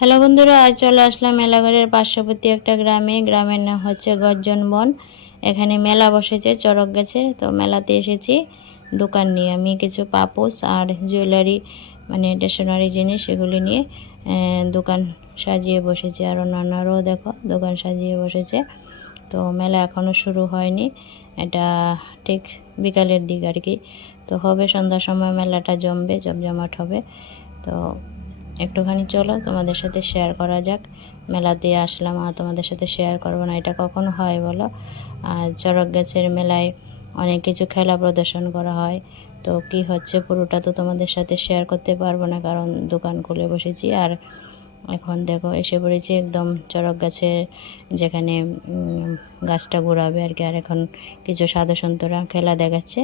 Hello বন্ধুরা, আজ চলে আসলাম মেলাঘরের পার্শ্ববর্তী একটা গ্রামের নাম হচ্ছে গর্জন বন। এখানে মেলা বসেছে চড়ক গাছের। তো মেলাতে এসেছি দোকান নিয়ে, আমি কিছু পাপোশ আর জুয়েলারি মানে স্টেশনারি জিনিস এগুলি নিয়ে দোকান সাজিয়ে বসেছে। আর অন্যান্যরাও দেখো দোকান সাজিয়ে বসেছে। তো মেলা এখনও শুরু হয়নি, এটা ঠিক বিকালের দিক আর কি। তো হবে সন্ধ্যার সময় মেলাটা জমবে, জমজমাট হবে। তো একটুখানি চলো তোমাদের সাথে শেয়ার করা যাক। মেলাতে আসলাম আর তোমাদের সাথে শেয়ার করবো না, এটা কখনো হয় বলো? আর চড়ক গাছের মেলায় অনেক কিছু খেলা প্রদর্শন করা হয়। তো কি হচ্ছে পুরোটা তো তোমাদের সাথে শেয়ার করতে পারবো না, কারণ দোকান খুলে বসেছি। আর এখন দেখো এসে পড়েছি একদম চড়ক গাছের যেখানে গাছটা ঘোরাবে আর কি। আর এখন কিছু সাধু সন্তরা খেলা দেখাচ্ছে।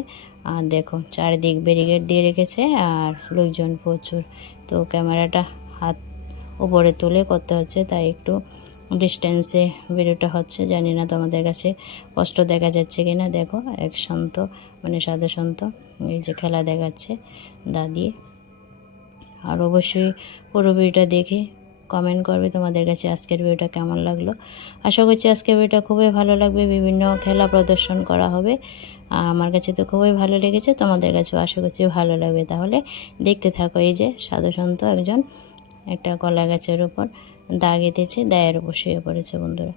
আর দেখো চারিদিক ব্যারিকেড দিয়ে রেখেছে আর লোকজন প্রচুর। তো ক্যামেরাটা হাত উপরে তুলে করতে হচ্ছে, তাই একটু ডিস্টেন্সে ভিডিওটা হচ্ছে। জানি না তোমাদের কাছে কষ্ট দেখা যাচ্ছে কিনা। দেখো এক সন্ত মানে সাধু সন্ত এই যে খেলা দেখাচ্ছে দাঁড়িয়ে। আর অবশ্যই পুরো ভিডিওটা দেখে কমেন্ট করবে তোমাদের কাছে আজকের ভিডিওটা কেমন লাগলো। আশা করছি আজকের ভিডিওটা খুবই ভালো লাগবে, বিভিন্ন খেলা প্রদর্শন করা হবে। আমার কাছে তো খুবই ভালো লেগেছে, তোমাদের কাছেও আশা করছি ভালো লাগবে। তাহলে দেখতে থাকো। এই যে সাধু সন্ত একজন একটা কলা গাছের উপর দাগিয়েছে, দায়ের উপর শুয়ে পড়েছে বন্ধুরা।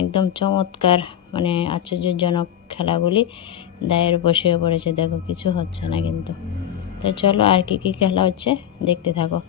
একদম চমৎকার মানে আশ্চর্যজনক খেলাগুলি, দায়ের উপর শুয়ে পড়েছে। দেখো কিছু হচ্ছে না কিন্তু। তো চলো আর কি খেলা হচ্ছে দেখতে থাকো।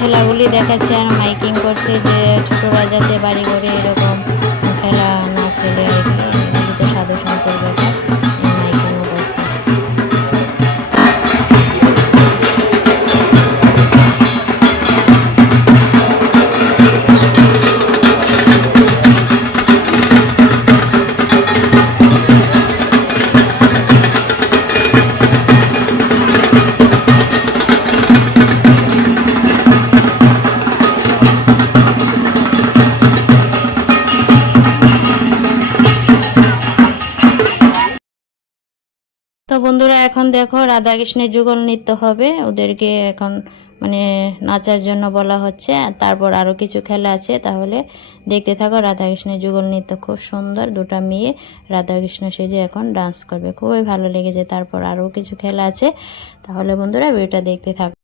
খেলাগুলি দেখাচ্ছে আর মাইকিং করছে যে ছোটরা যাতে বাড়ি ঘরে এরকম খেলা না খেলে আর কি। এগুলিতে সাধু সন্তের ব্যাপার, মাইকিংও করছে। তো বন্ধুরা এখন দেখো রাধাকৃষ্ণের যুগল নৃত্য হবে, ওদেরকে এখন মানে নাচার জন্য বলা হচ্ছে। তারপর আরও কিছু খেলা আছে, তাহলে দেখতে থাকো। রাধাকৃষ্ণের যুগল নৃত্য খুব সুন্দর, দুটা মেয়ে রাধাকৃষ্ণ সেজে এখন ডান্স করবে, খুবই ভালো লেগেছে। তারপর আরও কিছু খেলা আছে, তাহলে বন্ধুরা ভিডিওটা দেখতে থাকো।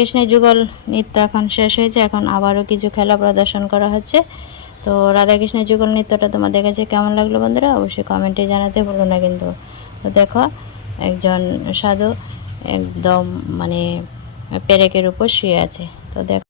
রাধাকৃষ্ণের যুগল নৃত্য এখন শেষ হয়েছে, এখন আবারও কিছু খেলা প্রদর্শন করা হচ্ছে। তো রাধাকৃষ্ণের যুগল নৃত্যটা তোমাদের কাছে কেমন লাগলো বন্ধুরা অবশ্যই কমেন্টে জানাতে ভুলো না কিন্তু। তো দেখো একজন সাধু একদম মানে পেরেকের উপর শুয়ে আছে। তো দেখো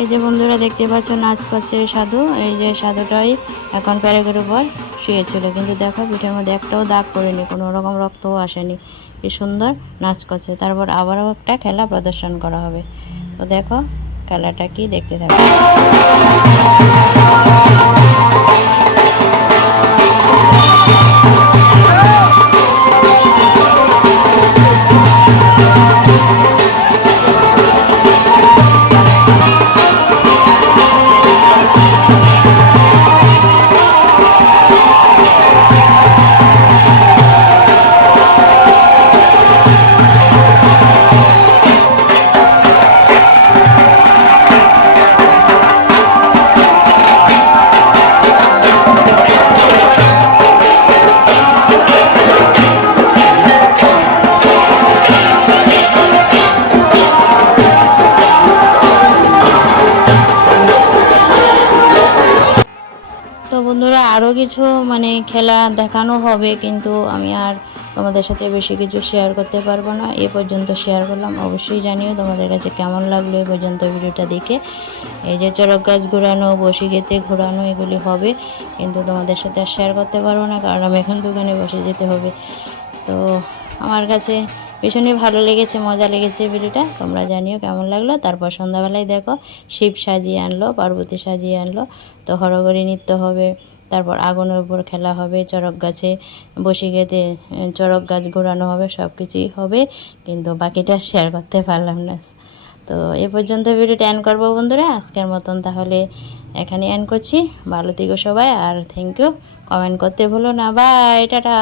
এই যে বন্ধুরা দেখতে পাচ্ছ নাচ করছে সাধু। এই যে সাধুটাই এখন প্যারেকের উপর শুয়েছিল, কিন্তু দেখো পিঠের মধ্যে একটাও দাগ পড়েনি, কোনো রকম রক্তও আসেনি, কি সুন্দর নাচ করছে। তারপর আবারও একটা খেলা প্রদর্শন করা হবে। তো দেখো খেলাটা কি দেখতে থাকো। বন্ধুরা আরও কিছু মানে খেলা দেখানো হবে, কিন্তু আমি আর তোমাদের সাথে বেশি কিছু শেয়ার করতে পারবো না। এ পর্যন্ত শেয়ার করলাম। অবশ্যই জানিও তোমাদের কাছে কেমন লাগলো এ পর্যন্ত ভিডিওটা দেখে। এই যে চড়ক গাছ ঘোরানো, বসি গেতে ঘোরানো এগুলি হবে, কিন্তু তোমাদের সাথে আর শেয়ার করতে পারবো না, কারণ আমি এখন দোকানে বসে যেতে হবে। তো আমার কাছে ভীষণই ভালো লেগেছে, মজা লেগেছে ভিডিওটা। তোমরা জানিও কেমন লাগলো। তারপর সন্ধ্যাবেলায় দেখো শিব সাজিয়ে আনলো, পার্বতী সাজিয়ে আনলো। তো হরগরি নৃত্য হবে, তারপর আগুনের উপর খেলা হবে, চড়ক গাছে বসে গেতে চড়ক গাছ ঘোরানো হবে, সব কিছুই হবে, কিন্তু বাকিটা শেয়ার করতে পারলাম না। তো এ পর্যন্ত ভিডিওটা এন্ড করবো বন্ধুরা, আজকের মতন তাহলে এখানে এন্ড করছি। ভালো থেকো সবাই, আর থ্যাংক ইউ। কমেন্ট করতে ভুলো না। Bye, tata.